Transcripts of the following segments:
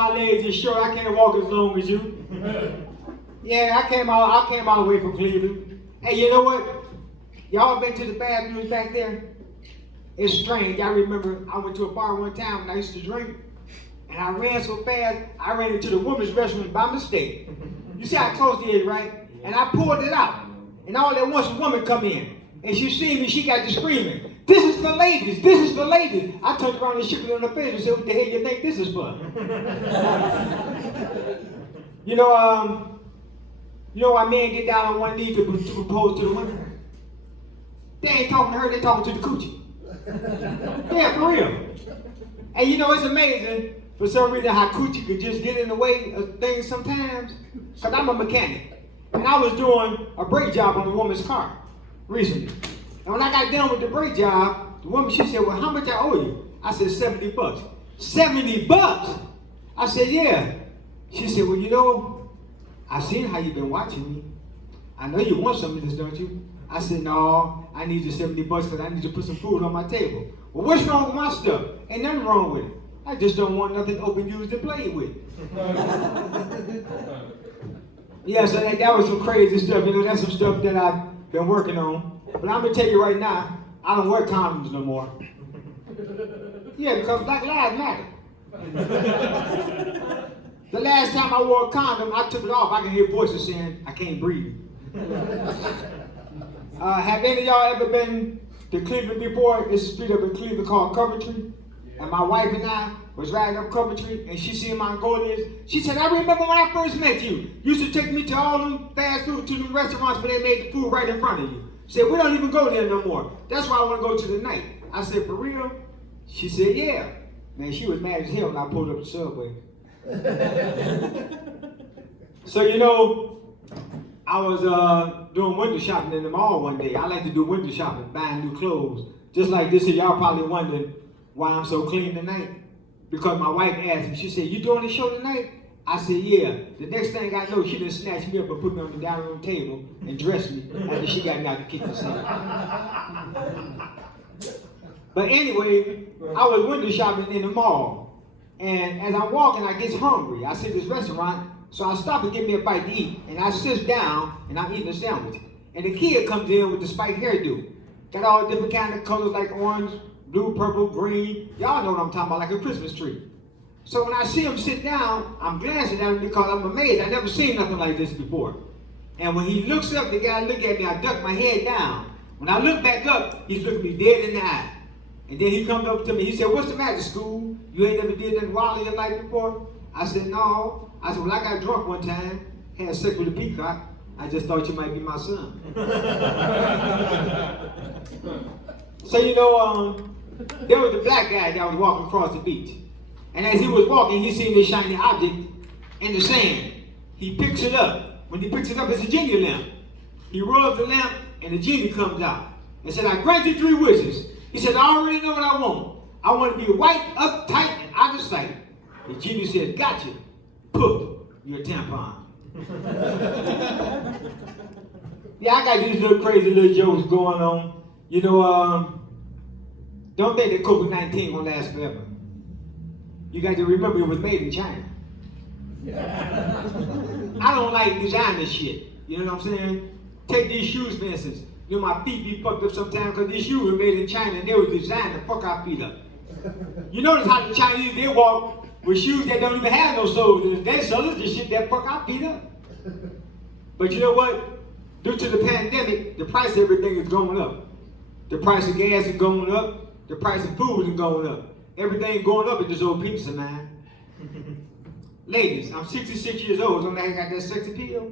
my legs is short. I can't walk as long as you. Yeah, I came all the way from Cleveland. Hey, you know what? Y'all been to the bathrooms back there? It's strange. I remember I went to a bar one time and I used to drink, and I ran so fast, I ran into the women's restroom by mistake. You see how close it is, right? And I pulled it out. And all at once a woman come in. And she seen me, she got to screaming, "This is for ladies, this is for ladies." I turned around and shook her in the face and said, "What the hell you think this is for?" You know why men get down on one knee to propose to the women? They ain't talking to her, they talking to the coochie. Yeah, for real. And you know, it's amazing, for some reason, Hakuchi could just get in the way of things sometimes. Because I'm a mechanic. And I was doing a brake job on a woman's car recently. And when I got done with the brake job, the woman, she said, "Well, how much I owe you?" I said, $70. $70? I said, "Yeah." She said, "Well, you know, I seen how you've been watching me. I know you want some of this, don't you?" I said, "No, I need your $70 because I need to put some food on my table." "Well, what's wrong with my stuff?" "Ain't nothing wrong with it. I just don't want nothing open, used, and played with." Yeah, so that was some crazy stuff. You know, that's some stuff that I've been working on. But I'm going to tell you right now, I don't wear condoms no more. Yeah, because Black Lives Matter. The last time I wore a condom, I took it off. I can hear voices saying, "I can't breathe." Have any of y'all ever been to Cleveland before? There's a street up in Cleveland called Coventry. And my wife and I was riding up Coventry, and she seen my Mongolians. She said, "I remember when I first met you. You used to take me to all them fast food, to them restaurants where they made the food right in front of you." Said, "We don't even go there no more. That's why I want to go to the night." I said, "For real?" She said, "Yeah." Man, she was mad as hell when I pulled up the subway. So, you know, I was doing window shopping in the mall one day. I like to do window shopping, buying new clothes. Just like this here, y'all probably wondering why I'm so clean tonight. Because my wife asked me, she said, "You doing the show tonight?" I said, "Yeah." The next thing I know, she done snatched me up and put me on the dining room table and dressed me after she got me out the kitchen sink. But anyway, I was window shopping in the mall. And as I'm walking, I get hungry. I see this restaurant, so I stop and get me a bite to eat. And I sit down, and I'm eating a sandwich. And the kid comes in with the spiked hairdo. Got all different kind of colors like orange, blue, purple, green. Y'all know what I'm talking about, like a Christmas tree. So when I see him sit down, I'm glancing at him because I'm amazed. I never seen nothing like this before. And when he looks up, the guy look at me, I duck my head down. When I look back up, he's looking me dead in the eye. And then he comes up to me, he said, "What's the matter, school? You ain't never did nothing wild in your life before?" I said, "No." I said, "Well, I got drunk one time, had sex with a peacock. I just thought you might be my son." So, you know, there was a black guy that was walking across the beach. And as he was walking, he seen this shiny object in the sand. He picks it up. When he picks it up, it's a genie lamp. He rubs the lamp, and the genie comes out and said, "I grant you 3 wishes." He said, "I already know what I want. I want to be white, uptight, and out of sight." The genie said, "Gotcha. Poof, you're a tampon." Yeah, I got these little crazy little jokes going on. You know, don't think that COVID-19 will last forever. You got to remember it was made in China. I don't like designer shit. You know what I'm saying? Take these shoes, for instance. You know, my feet be fucked up sometimes because these shoes were made in China and they were designed to fuck our feet up. You notice how the Chinese, they walk with shoes that don't even have no soles. And they sell us the shit that fuck our feet up. But you know what? Due to the pandemic, the price of everything is going up. The price of gas is going up. The price of food is going up. Everything going up at this old penis of mine. Ladies, I'm 66 years old. Don't I got that sex appeal?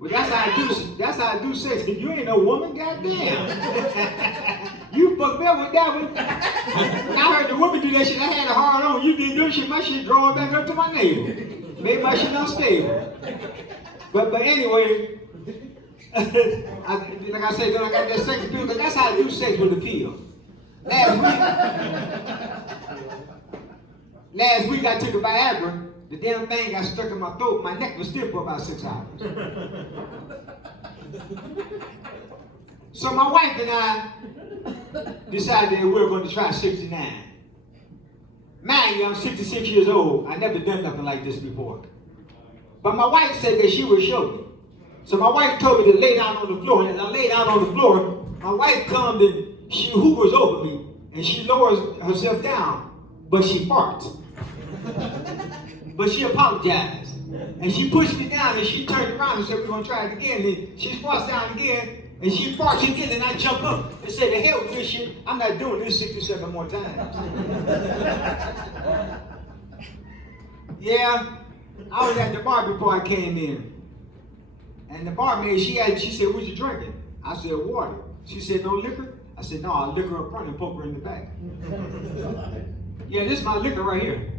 Well, that's how I do sex. If you ain't no woman, goddamn. You fucked me up with that one. When I heard the woman do that shit, I had a hard on. You did do shit, my shit drawing back up to my navel. Made my shit unstable. But anyway, like I said, then I got that sex appeal, because that's how I do sex with a pill. Last week I took a Viagra. The damn thing got stuck in my throat. My neck was stiff for about 6 hours. So my wife and I decided that we were going to try 69. Mind you, I'm 66 years old. I never done nothing like this before. But my wife said that she would show me. So my wife told me to lay down on the floor. And I lay down on the floor. My wife comes and she hovers over me. And she lowers herself down. But she farts. But she apologized. And she pushed me down and she turned around and said, we're going to try it again. And she squats down again. And she farts again. And I jump up and say, the hell with this shit. I'm not doing this 67 more times. Yeah. I was at the bar before I came in. And the barmaid, she said, what you drinking? I said, water. She said, no liquor? I said, no, I'll liquor up front and poke her in the back. Yeah, this is my liquor right here.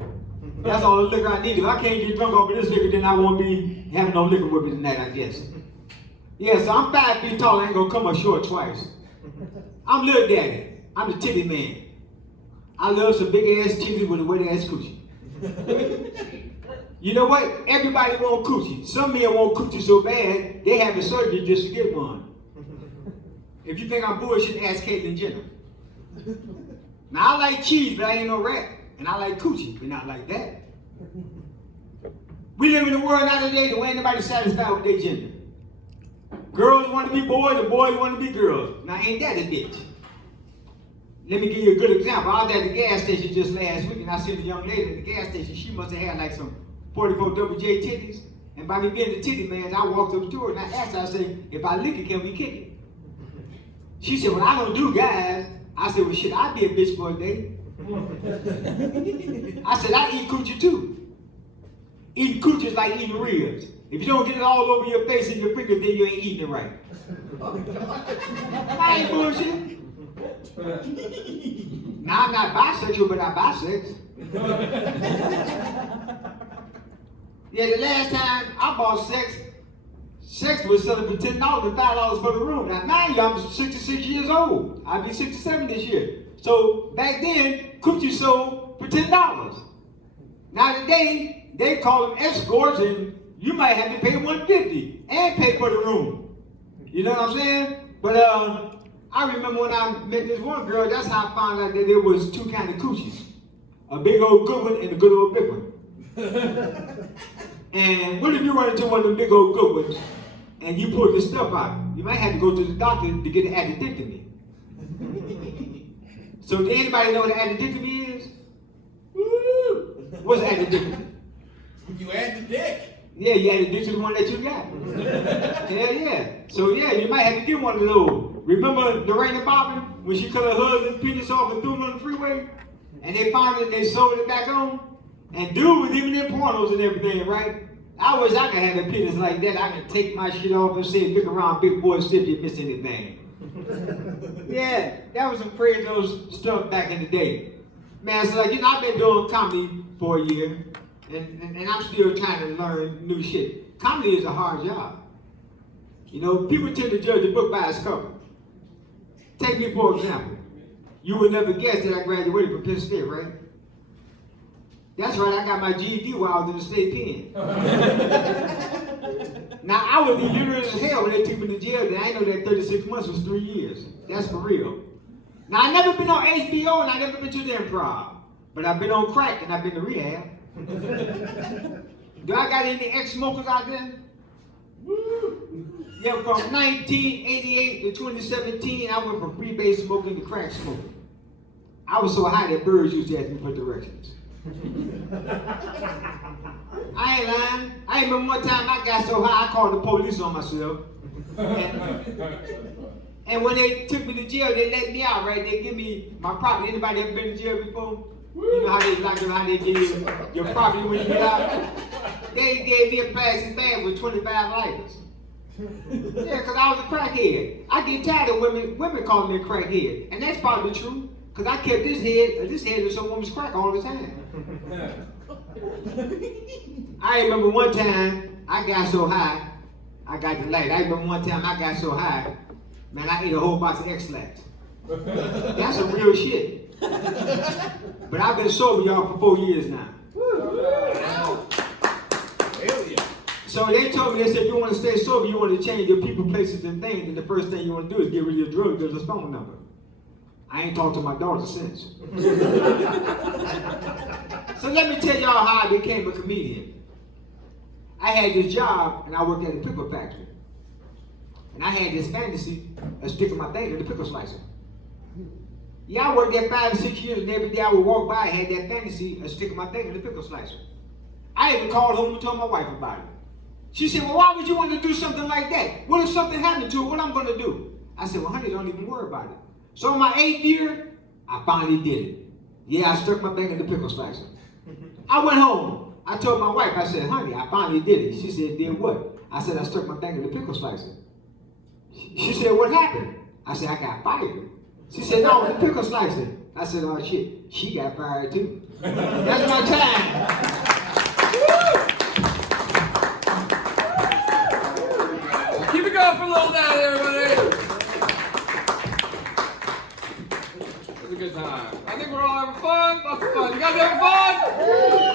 That's all the liquor I need. If I can't get drunk off of this liquor, then I won't be having no liquor with me tonight, I guess. Yeah, so I'm 5 feet tall. I ain't gonna come up short twice. I'm Lil Daddy. I'm the Titty Man. I love some big ass titties with a wet ass coochie. You know what? Everybody want coochie. Some men want coochie so bad, they having surgery just to get one. If you think I'm bullshit, ask Caitlyn Jenner. Now, I like cheese, but I ain't no rat. And I like coochie, but not like that. We live in a world nowadays where ain't nobody satisfied with their gender. Girls want to be boys, and boys want to be girls. Now, ain't that a bitch? Let me give you a good example. I was at the gas station just last week, and I seen a young lady at the gas station. She must have had like some 44 WJ titties. And by me being the titty man, I walked up to her and I asked her, I said, if I lick it, can we kick it? She said, well, I don't do guys. I said, well, shit, I'd be a bitch for a day. I said, I eat coochie too. Eating coochie is like eating ribs. If you don't get it all over your face and your fingers, then you ain't eating it right. I ain't bullshit. Now, I'm not bisexual, but I bisex. Yeah, the last time I bought sex was selling for $10 and $5 for the room. Now, mind you, I'm 66 years old. I'll be 67 this year. So back then, coochie sold for $10. Now today, they call them escorts, and you might have to pay $150 and pay for the room. You know what I'm saying? But I remember when I met this one girl, that's how I found out that there was two kinds of coochies. A big old good one and a good old big one. And what if you run into one of the big old good ones and you pull your stuff out? You might have to go to the doctor to get an antidictory. So does anybody know what an antidictory is? Woo! What's an antidictory? You add the dick. Yeah, you add the dick to the one that you got. Yeah. So yeah, you might have to get one of those. Remember Lorena Bobbitt when she cut her husband's penis off and threw him on the freeway? And they found it and they sewed it back on? And dude was even in pornos and everything, right? I wish I could have a penis like that. I could take my shit off and say, look around, big boy, see if you miss anything. Yeah, that was some crazy old stuff back in the day. Man, so like, you know, I've been doing comedy for a year, and I'm still trying to learn new shit. Comedy is a hard job. You know, people tend to judge a book by its cover. Take me for example. You would never guess that I graduated from Penn State, right? That's right, I got my GED while I was in the state pen. Now, I was illiterate as hell when they took me to jail, and I know that 36 months was 3 years. That's for real. Now, I've never been on HBO, and I've never been to the Improv. But I've been on crack, and I've been to rehab. Do I got any ex-smokers out there? Woo! Yeah, from 1988 to 2017, I went from freebase smoking to crack smoking. I was so high that birds used to ask me for directions. I ain't lying. I remember one time I got so high I called the police on myself. And when they took me to jail, they let me out, right? They give me my property. Anybody ever been to jail before? You know how they like them, how they give you your property when you get out? They gave me a plastic bag with 25 lighters. Yeah, because I was a crackhead. I get tired of women calling me a crackhead. And that's probably true. Because I kept this head with some woman's crack all the time. I remember one time I got so high, I got the light. I remember one time I got so high, man, I ate a whole box of X-Lax. That's some real shit. But I've been sober, y'all, for 4 years now. So they told me, they said, if you want to stay sober, you want to change your people, places, and things, and the first thing you want to do is get rid of your drug dealer's phone number. I ain't talked to my daughter since. So let me tell y'all how I became a comedian. I had this job and I worked at a pickle factory. And I had this fantasy of sticking my thing in the pickle slicer. Yeah, I worked there 5 or 6 years and every day I would walk by, I had that fantasy of sticking my thing in the pickle slicer. I even called home and told my wife about it. She said, well, why would you want to do something like that? What if something happened to it? What I'm going to do? I said, well, honey, don't even worry about it. So in my 8th year, I finally did it. Yeah, I stuck my thing in the pickle slicer. I went home. I told my wife, I said, honey, I finally did it. She said, did what? I said, I stuck my thing in the pickle slicer. She said, what happened? I said, I got fired. She said, no, the pickle slicer. I said, oh shit, she got fired too. That's my time. Keep it going for a little down, everybody. It was a good time. I think we're all having fun. Lots of fun. You guys having fun?